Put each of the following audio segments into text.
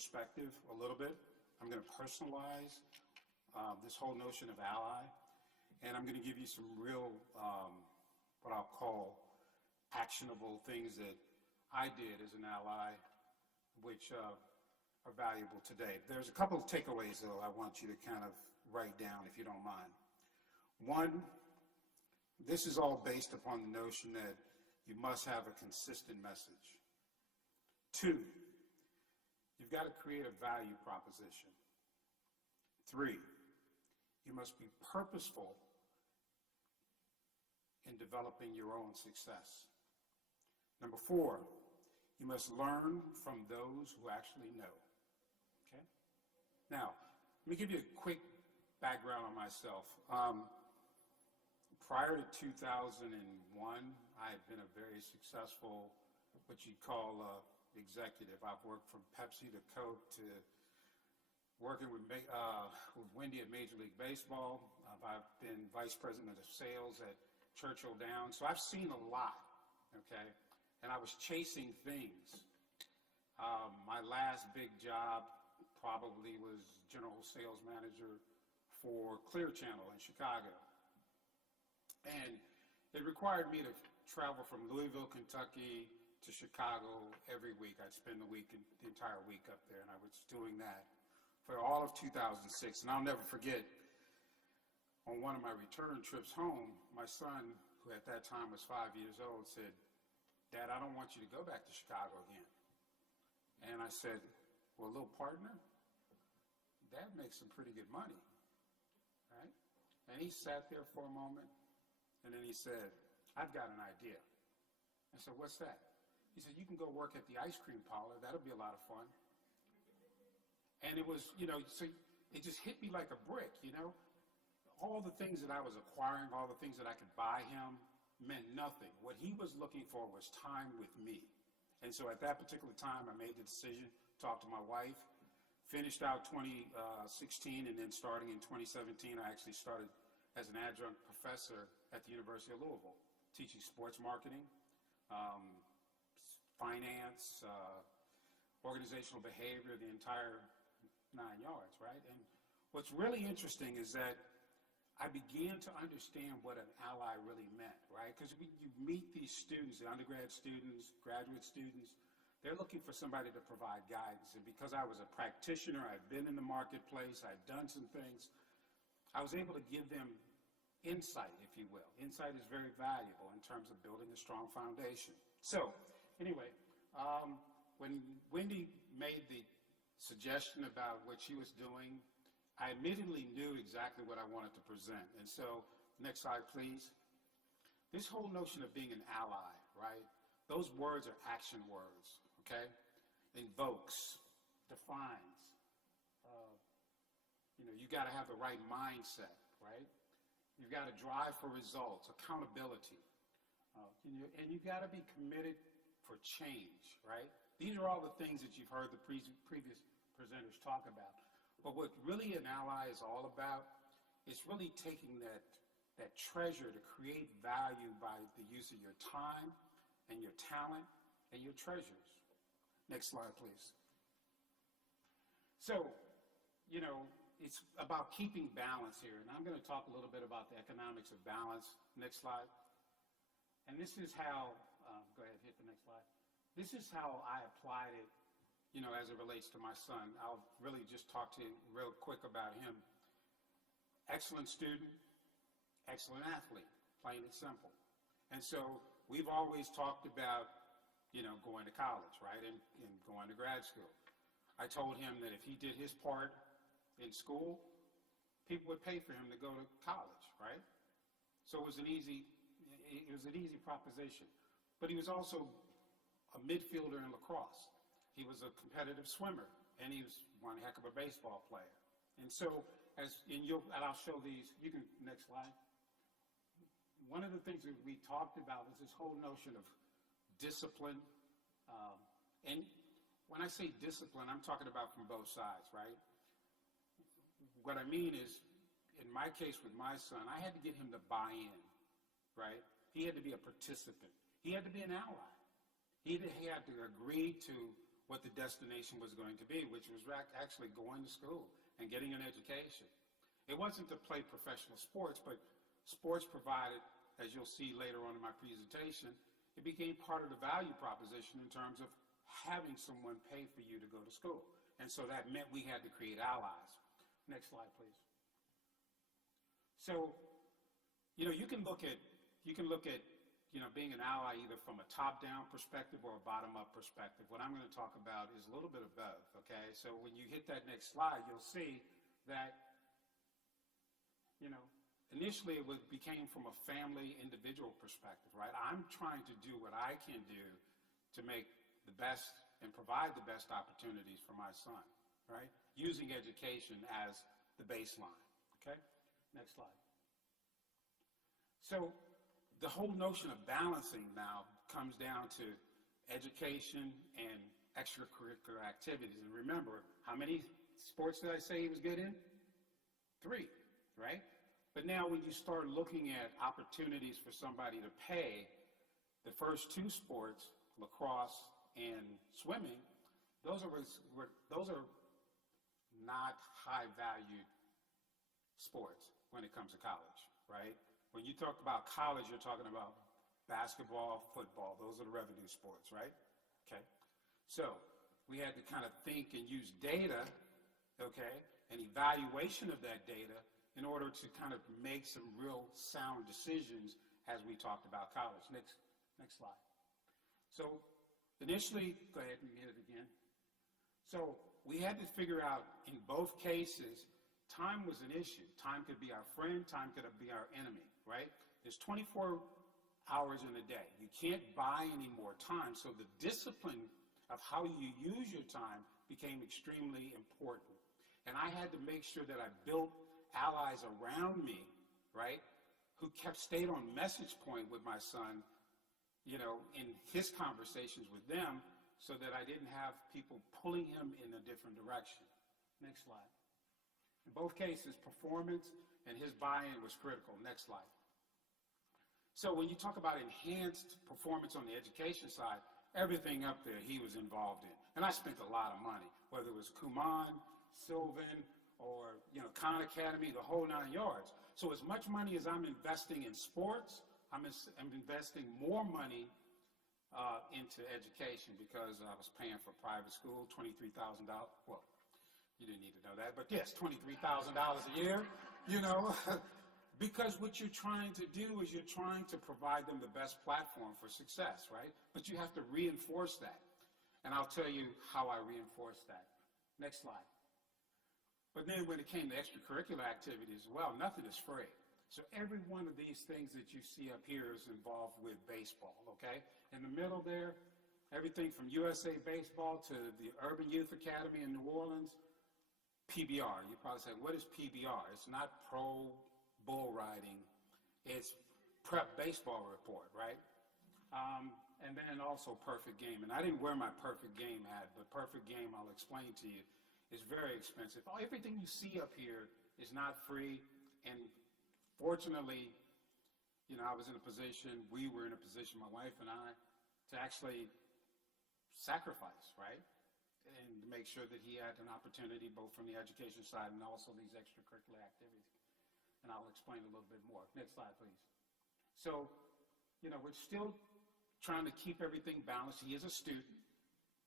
perspective a little bit. I'm going to personalize this whole notion of ally, and I'm going to give you some real, what I'll call actionable things that I did as an ally, which are valuable today. There's a couple of takeaways, though, I want you to kind of write down, if you don't mind. One, this is all based upon the notion that you must have a consistent message. Two, you've got to create a value proposition. Three, you must be purposeful in developing your own success. Number four, you must learn from those who actually know. Okay? Now, let me give you a quick background on myself. Prior to 2001, I had been a very successful, what you'd call executive. I've worked from Pepsi to Coke to working with Wendy at Major League Baseball. I've been vice president of sales at Churchill Downs. So I've seen a lot, okay? And I was chasing things. My last big job probably was general sales manager for Clear Channel in Chicago. And it required me to travel from Louisville, Kentucky to Chicago every week. I'd spend the entire week up there, and I was doing that for all of 2006. And I'll never forget, on one of my return trips home, my son, who at that time was 5 years old, said, "Dad, I don't want you to go back to Chicago again." And I said, "Well, little partner, Dad makes some pretty good money, right?" And he sat there for a moment, and then he said, "I've got an idea." I said, "What's that?" He said, "You can go work at the ice cream parlor. That'll be a lot of fun." And it was, so it just hit me like a brick, All the things that I was acquiring, all the things that I could buy him meant nothing. What he was looking for was time with me. And so at that particular time, I made the decision, talked to my wife, finished out 2016, and then starting in 2017, I actually started as an adjunct professor at the University of Louisville, teaching sports marketing, finance, organizational behavior, the entire 9 yards, right? And what's really interesting is that I began to understand what an ally really meant, right? Because you meet these students, the undergrad students, graduate students, they're looking for somebody to provide guidance. And because I was a practitioner, I'd been in the marketplace, I'd done some things, I was able to give them insight, if you will. Insight is very valuable in terms of building a strong foundation. So, anyway, when Wendy made the suggestion about what she was doing, I immediately knew exactly what I wanted to present. And so, next slide, please. This whole notion of being an ally, right? Those words are action words, okay? Invokes, defines. You got to have the right mindset, right? You've got to drive for results, accountability. And you've got to be committed for change, right? These are all the things that you've heard the previous presenters talk about. But what really an ally is all about is really taking that treasure to create value by the use of your time and your talent and your treasures. Next slide, please. So, it's about keeping balance here. And I'm going to talk a little bit about the economics of balance. Next slide. And this is how, go ahead, hit the next slide. This is how I applied it, as it relates to my son. I'll really just talk to you real quick about him. Excellent student, excellent athlete, plain and simple. And so we've always talked about, going to college, right, and going to grad school. I told him that if he did his part in school, people would pay for him to go to college, right? So it was an easy proposition. But he was also a midfielder in lacrosse. He was a competitive swimmer, and he was one heck of a baseball player. And so, and I'll show these, you can, next slide. One of the things that we talked about was this whole notion of discipline. And when I say discipline, I'm talking about from both sides, right? What I mean is, in my case with my son, I had to get him to buy in, right? He had to be a participant. He had to be an ally. He had to agree to what the destination was going to be, which was actually going to school and getting an education. It wasn't to play professional sports, but sports provided, as you'll see later on in my presentation, it became part of the value proposition in terms of having someone pay for you to go to school. And so that meant we had to create allies. Next slide, please. So, you can look at being an ally either from a top-down perspective or a bottom-up perspective. What I'm going to talk about is a little bit of both, okay? So when you hit that next slide, you'll see that, initially it became from a family, individual perspective, right? I'm trying to do what I can do to make the best and provide the best opportunities for my son, right? Using education as the baseline, okay? Next slide. So the whole notion of balancing now comes down to education and extracurricular activities. And remember, how many sports did I say he was good in? 3, right? But now when you start looking at opportunities for somebody to pay, the first 2 sports, lacrosse and swimming, those are not high-valued sports when it comes to college, right? When you talk about college, you're talking about basketball, football. Those are the revenue sports, right? Okay. So we had to kind of think and use data, okay, and evaluation of that data in order to kind of make some real sound decisions as we talked about college. Next slide. So initially, go ahead and hit it again. So we had to figure out in both cases, time was an issue. Time could be our friend, time could be our enemy, right? There's 24 hours in a day. You can't buy any more time. So the discipline of how you use your time became extremely important. And I had to make sure that I built allies around me, right, who stayed on message point with my son, in his conversations with them, so that I didn't have people pulling him in a different direction. Next slide. In both cases, performance and his buy-in was critical. Next slide. So when you talk about enhanced performance on the education side, everything up there he was involved in. And I spent a lot of money, whether it was Kumon, Sylvan, or Khan Academy, the whole 9 yards. So as much money as I'm investing in sports, I'm investing more money into education, because I was paying for private school, $23,000. Well, you didn't need to know that, but yes, $23,000 a year, because what you're trying to do is you're trying to provide them the best platform for success, right? But you have to reinforce that. And I'll tell you how I reinforce that. Next slide. But then when it came to extracurricular activities, well, nothing is free. So every one of these things that you see up here is involved with baseball, okay? In the middle there, everything from USA Baseball to the Urban Youth Academy in New Orleans, PBR. You probably say, what is PBR? It's not pro bull riding. It's prep baseball report, right? And then also Perfect Game. And I didn't wear my Perfect Game hat, but Perfect Game, I'll explain to you, is very expensive. Everything you see up here is not free. And fortunately, I was in a position, we were in a position, my wife and I, to actually sacrifice, right? And to make sure that he had an opportunity both from the education side and also these extracurricular activities. And I'll explain a little bit more. Next slide, please. So, we're still trying to keep everything balanced. He is a student,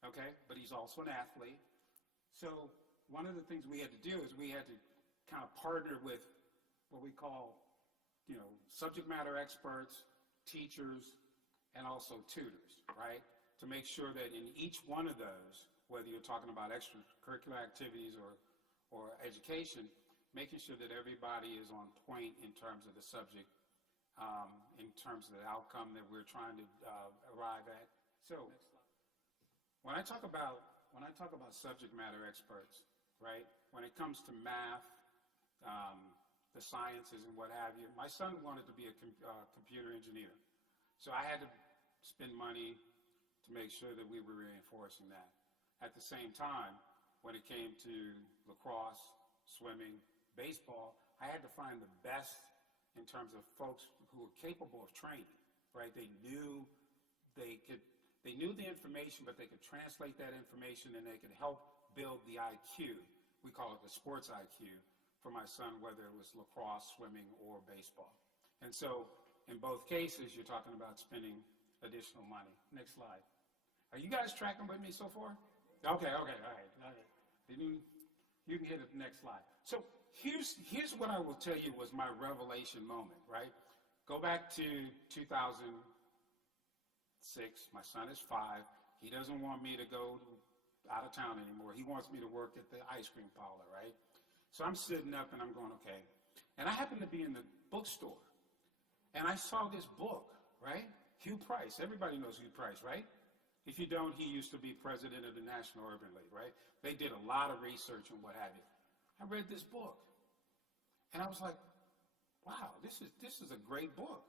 okay? But he's also an athlete. So one of the things we had to do is we had to kind of partner with what we call, subject matter experts, teachers, and also tutors, right? To make sure that in each one of those, whether you're talking about extracurricular activities or education, making sure that everybody is on point in terms of the subject, in terms of the outcome that we're trying to arrive at. So when I talk about subject matter experts, right, when it comes to math, the sciences and what have you, my son wanted to be a computer engineer. So I had to spend money to make sure that we were reinforcing that. At the same time, when it came to lacrosse, swimming, baseball, I had to find the best in terms of folks who were capable of training, right? They knew they could They knew the information, but they could translate that information and they could help build the IQ. We call it the sports IQ for my son, whether it was lacrosse, swimming, or baseball. And so in both cases, you're talking about spending additional money. Next slide. Are you guys tracking with me so far? Okay, all right. You can hit the next slide. So here's what I will tell you was my revelation moment, right? Go back to 2006. My son is 5. He doesn't want me to go out of town anymore. He wants me to work at the ice cream parlor, right? So I'm sitting up and I'm going, okay. And I happen to be in the bookstore. And I saw this book, right? Hugh Price. Everybody knows Hugh Price, right? If you don't, he used to be president of the National Urban League, right? They did a lot of research and what have you. I read this book. And I was like, wow, this is a great book.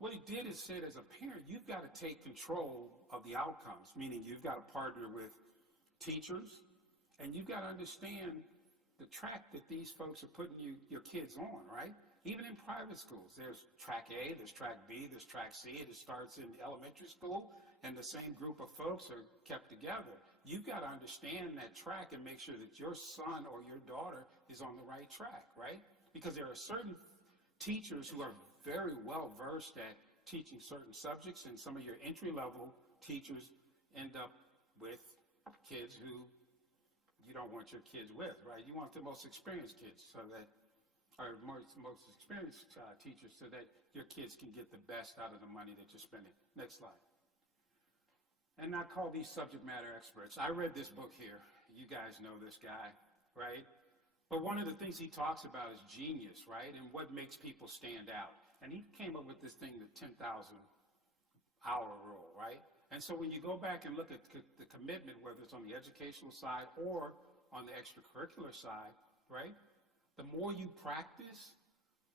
What he did is said, as a parent, you've got to take control of the outcomes, meaning you've got to partner with teachers, and you've got to understand the track that these folks are putting your kids on, right? Even in private schools, there's track A, there's track B, there's track C. It starts in elementary school, and the same group of folks are kept together. You've got to understand that track and make sure that your son or your daughter is on the right track, right? Because there are certain teachers who are very well versed at teaching certain subjects, and some of your entry-level teachers end up with kids who you don't want your kids with, right? You want the most experienced kids, so that, or most experienced teachers, so that your kids can get the best out of the money that you're spending. Next slide. And not call these subject matter experts. I read this book here. You guys know this guy, right? But one of the things he talks about is genius, right? And what makes people stand out. And he came up with this thing, the 10,000 hour rule, right? And so when you go back and look at the commitment, whether it's on the educational side or on the extracurricular side, right? The more you practice,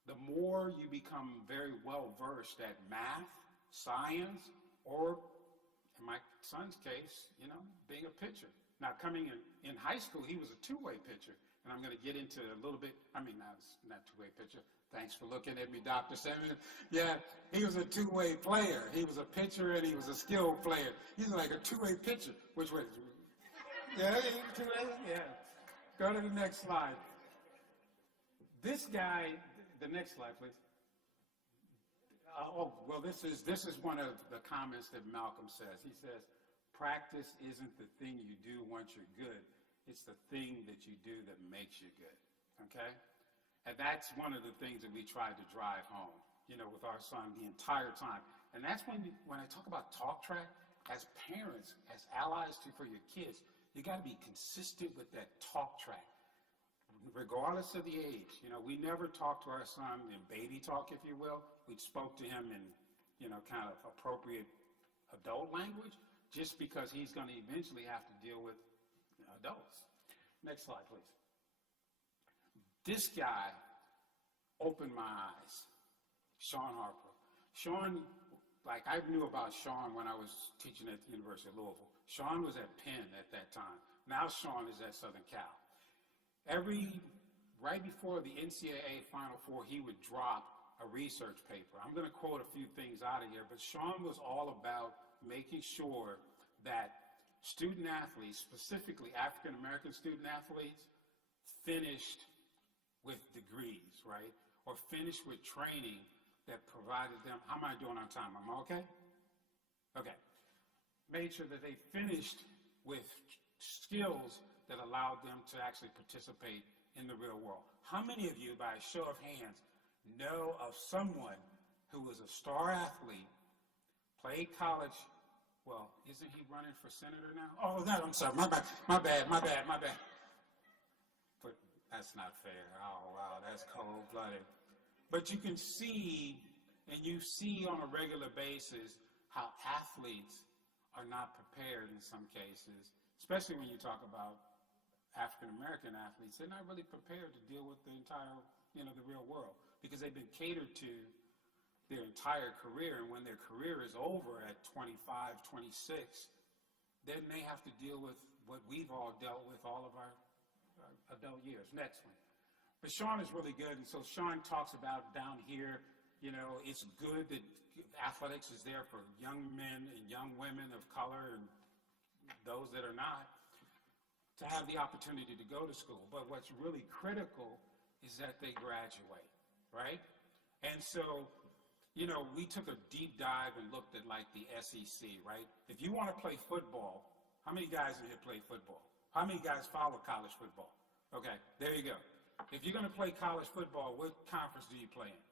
the more you become very well versed at math, science, or in my son's case, being a pitcher. Now coming in high school, he was a two-way pitcher. And I'm going to get into a little bit, not two-way pitcher. Thanks for looking at me, Dr. Simmons. Yeah, he was a two-way player. He was a pitcher and he was a skilled player. He's like a two-way pitcher. Which way? Yeah, two-way? Yeah. Go to the next slide. This guy, the next slide, please. This is one of the comments that Malcolm says. He says, practice isn't the thing you do once you're good. It's the thing that you do that makes you good, okay? And that's one of the things that we tried to drive home, with our son the entire time. And that's when I talk about talk track, as parents, as allies for your kids, you got to be consistent with that talk track, regardless of the age. We never talked to our son in baby talk, if you will. We spoke to him in, kind of appropriate adult language, just because he's going to eventually have to deal with adults. Next slide, please. This guy opened my eyes. Sean Harper. Sean, I knew about Sean when I was teaching at the University of Louisville. Sean was at Penn at that time. Now Sean is at Southern Cal. Right before the NCAA Final Four, he would drop a research paper. I'm going to quote a few things out of here, but Sean was all about making sure that student athletes, specifically African-American student athletes, finished with degrees, right? Or finished with training that provided them, how am I doing on time? Am I okay? Okay. Made sure that they finished with skills that allowed them to actually participate in the real world. How many of you, by a show of hands, know of someone who was a star athlete, played college? Well, isn't he running for senator now? Oh, no, I'm sorry. My bad. But that's not fair. Oh, wow, that's cold-blooded. But you can see, and you see on a regular basis, how athletes are not prepared in some cases, especially when you talk about African-American athletes. They're not really prepared to deal with the entire, the real world, because they've been catered to their entire career, and when their career is over at 25, 26, then they have to deal with what we've all dealt with all of our adult years. Next one. But Sean is really good, and so Sean talks about down here You know, it's good that athletics is there for young men and young women of color and those that are not to have the opportunity to go to school. But what's really critical is that they graduate, right? And so, you know, we took a deep dive and looked at like the SEC, right? If you want to play football, how many guys in here play football? How many guys follow college football? Okay, there you go. If you're going to play college football, what conference do you play in?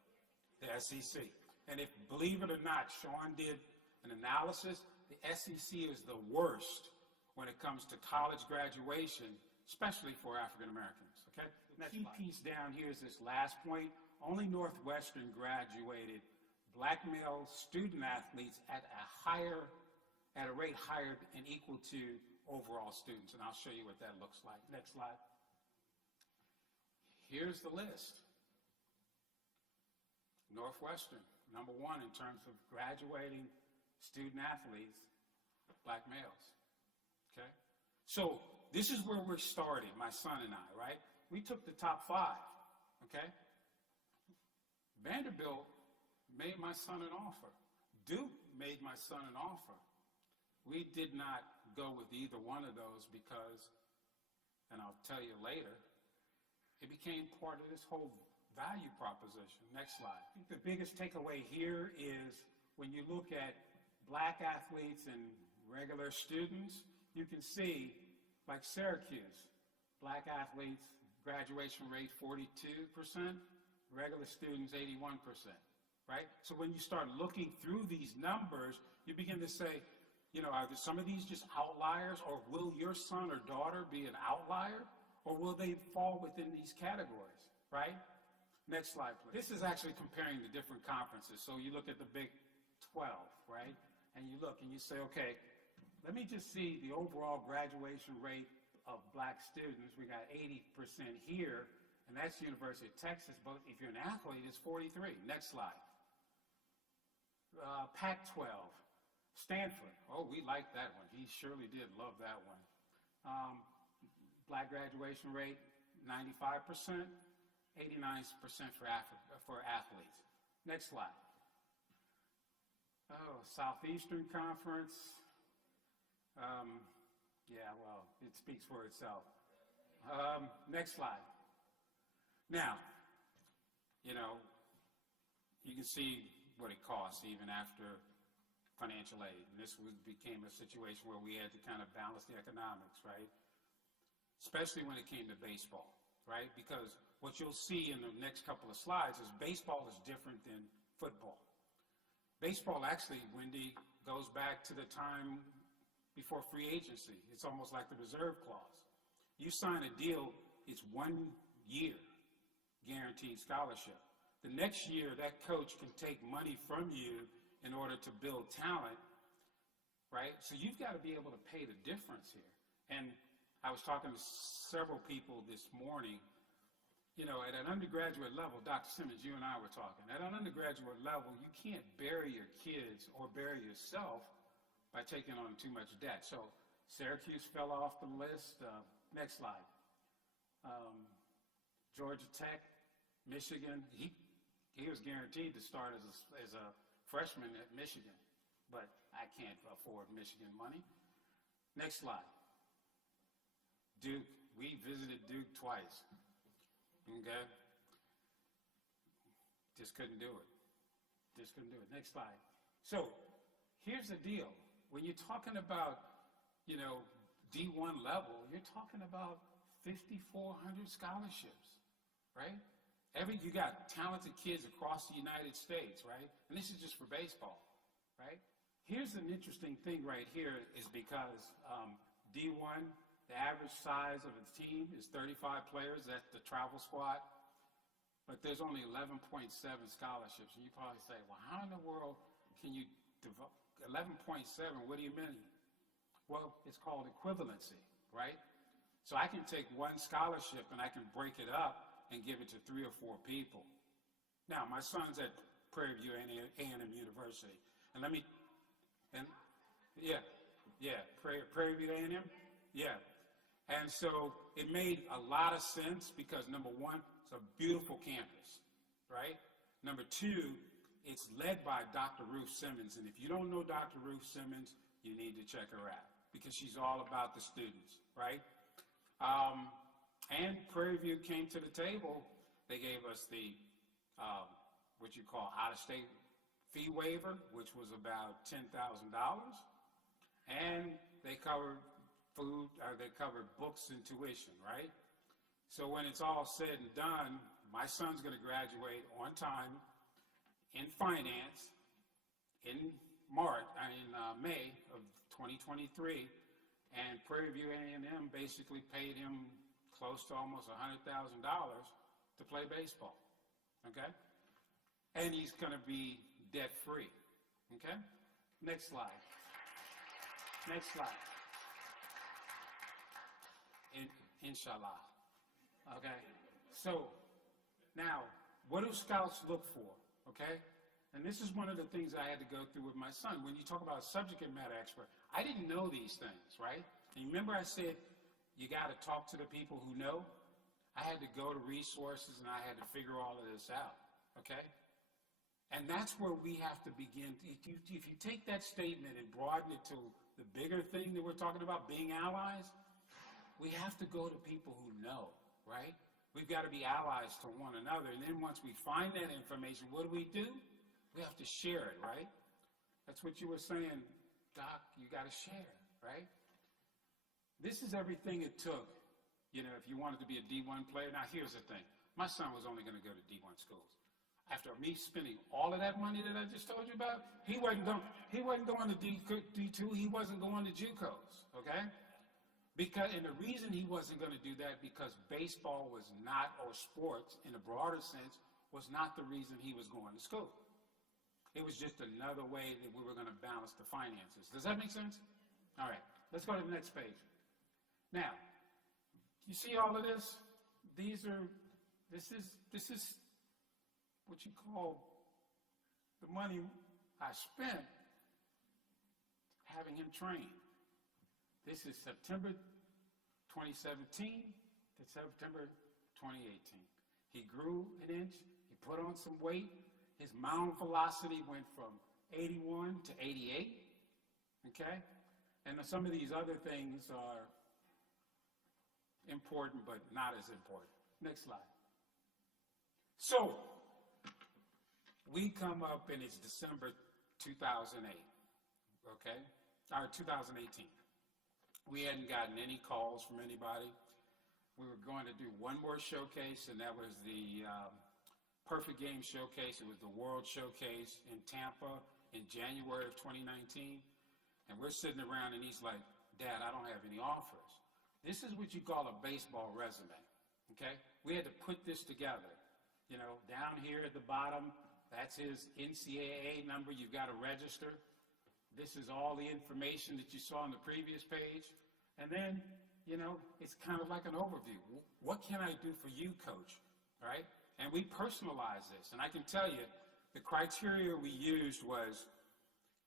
The SEC. And if, believe it or not, Sean did an analysis, the SEC is the worst when it comes to college graduation, especially for African Americans, okay? The key piece down here is this last point. Only Northwestern graduated black male student athletes at a rate higher and equal to overall students, and I'll show you what that looks like. Next slide. Here's the list. Northwestern, number one in terms of graduating student athletes, black males, okay? So this is where we're starting, my son and I, right? We took the top 5, okay? Vanderbilt made my son an offer. Duke made my son an offer. We did not go with either one of those because, and I'll tell you later, it became part of this whole value proposition. Next slide. I think the biggest takeaway here is when you look at black athletes and regular students, you can see, like Syracuse, black athletes, graduation rate 42%, regular students 81%, right? So when you start looking through these numbers, you begin to say, you know, are some of these just outliers, or will your son or daughter be an outlier, or will they fall within these categories, right? Next slide, please. This is actually comparing the different conferences. So you look at the Big 12, right? And you look and you say, okay, let me just see the overall graduation rate of black students. We got 80% here, and that's University of Texas. But if you're an athlete, it's 43. Next slide. Pac-12, Stanford. Oh, we like that one. He surely did love that one. Black graduation rate, 95%. 89% for athletes. Next slide. Oh, Southeastern Conference. Yeah, well, it speaks for itself. Next slide. Now, you know, you can see what it costs even after financial aid. And this became a situation where we had to kind of balance the economics, right? Especially when it came to baseball, right? Because what you'll see in the next couple of slides is baseball is different than football. Baseball actually, Wendy, goes back to the time before free agency. It's almost like the reserve clause. You sign a deal, it's 1 year guaranteed scholarship. The next year, that coach can take money from you in order to build talent, right? So you've got to be able to pay the difference here. And I was talking to several people this morning. You know, at an undergraduate level, Dr. Simmons, you and I were talking, at an undergraduate level, you can't bury your kids or bury yourself by taking on too much debt. So Syracuse fell off the list. Next slide. Georgia Tech, Michigan, he was guaranteed to start as a freshman at Michigan, but I can't afford Michigan money. Next slide. Duke, we visited Duke twice. Okay? Just couldn't do it. Just couldn't do it. Next slide. So here's the deal. When you're talking about, you know, D1 level, you're talking about 5,400 scholarships, right? You got talented kids across the United States, right? And this is just for baseball, right? Here's an interesting thing right here is because D1, the average size of a team is 35 players. That's the travel squad. But there's only 11.7 scholarships. And you probably say, well, how in the world can you develop 11.7? What do you mean? Well, it's called equivalency, right? So I can take one scholarship and I can break it up and give it to 3 or 4 people. Now, my son's at Prairie View A&M University. And Prairie View A&M? Yeah. And so it made a lot of sense because, number one, it's a beautiful campus, right? Number two, It's led by Dr. Ruth Simmons, and if you don't know Dr. Ruth Simmons, you need to check her out because she's all about the students, right? And Prairie View came to the table. They gave us the what you call out-of-state fee waiver, which was about $10,000, and they covered food, or they covered books and tuition, right? So when it's all said and done, my son's going to graduate on time in finance in May of 2023, and Prairie View A&M basically paid him close to almost $100,000 to play baseball, okay? And he's going to be debt-free, okay? Next slide. Next slide. Inshallah, okay? So now, what do scouts look for, okay? And this is one of the things I had to go through with my son. When you talk about a subject matter expert, I didn't know these things, right? And remember I said, you got to talk to the people who know? I had to go to resources and I had to figure all of this out, okay? And that's where we have to begin. If you take that statement and broaden it to the bigger thing that we're talking about, being allies, we have to go to people who know, right? We've got to be allies to one another. And then once we find that information, what do? We have to share it, right? That's what you were saying, Doc, you got to share, right? This is everything it took, you know, if you wanted to be a D1 player. Now, here's the thing. My son was only going to go to D1 schools. After me spending all of that money that I just told you about, he wasn't going to D2, he wasn't going to JUCOs, okay? And the reason he wasn't going to do that because baseball was not, or sports in a broader sense, was not the reason he was going to school. It was just another way that we were going to balance the finances. Does that make sense? All right, let's go to the next page. Now, you see all of this? This is what you call the money I spent having him trained. This is September 2017 to September 2018. He grew an inch, he put on some weight, his mound velocity went from 81 to 88, okay? And some of these other things are important, but not as important. Next slide. So, we come up and it's December 2008, okay? Or 2018. We hadn't gotten any calls from anybody. We were going to do one more showcase, and that was the Perfect Game Showcase. It was the World Showcase in Tampa in January of 2019. And we're sitting around, and he's like, Dad, I don't have any offers. This is what you call a baseball resume, okay? We had to put this together. You know, down here at the bottom, that's his NCAA number. You've got to register. This is all the information that you saw on the previous page. And then, you know, it's kind of like an overview. What can I do for you, coach, right? And we personalize this. And I can tell you, the criteria we used was,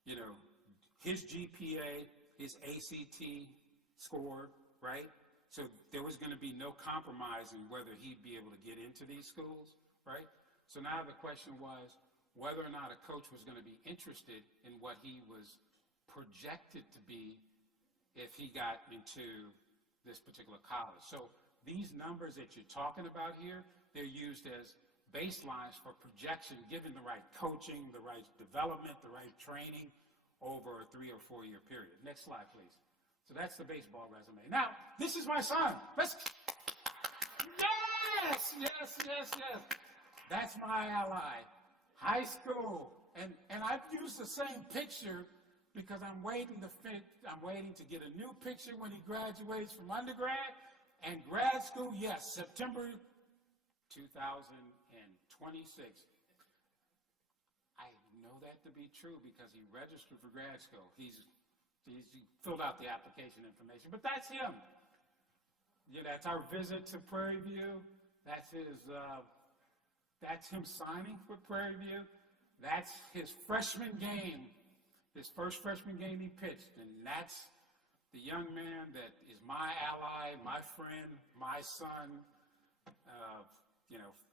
you know, his GPA, his ACT score, right? So there was going to be no compromise in whether he'd be able to get into these schools, right? So now the question was whether or not a coach was going to be interested in what he was projected to be if he got into this particular college. So these numbers that you're talking about here, they're used as baselines for projection, given the right coaching, the right development, the right training over a 3 or 4 year period. Next slide, please. So that's the baseball resume. Now, this is my son. Yes. That's my ally. High school. And I've used the same picture because I'm waiting to get a new picture when he graduates from undergrad. And grad school, yes, September 2026. I know that to be true because he registered for grad school. He filled out the application information, but that's him. Yeah, that's our visit to Prairie View. That's him signing for Prairie View. That's his freshman game, his first freshman game he pitched, and that's the young man that is my ally, my friend, my son.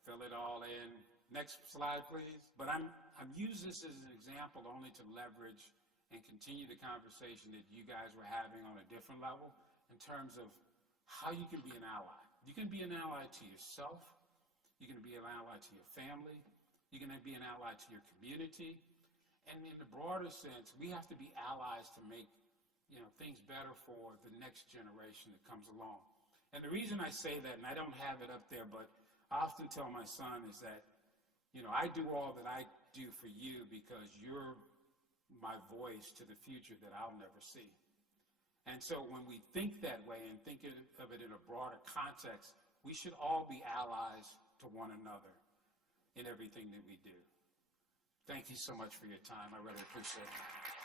Fill it all in. Next slide, please. But I'm using this as an example only to leverage and continue the conversation that you guys were having on a different level in terms of how you can be an ally. You can be an ally to yourself. You can be an ally to your family. You can be an ally to your community. And in the broader sense, we have to be allies to make things better for the next generation that comes along. And the reason I say that, and I don't have it up there, but I often tell my son is that, I do all that I do for you because you're my voice to the future that I'll never see. And so when we think that way and think of it in a broader context, we should all be allies to one another in everything that we do. Thank you so much for your time. I really appreciate it.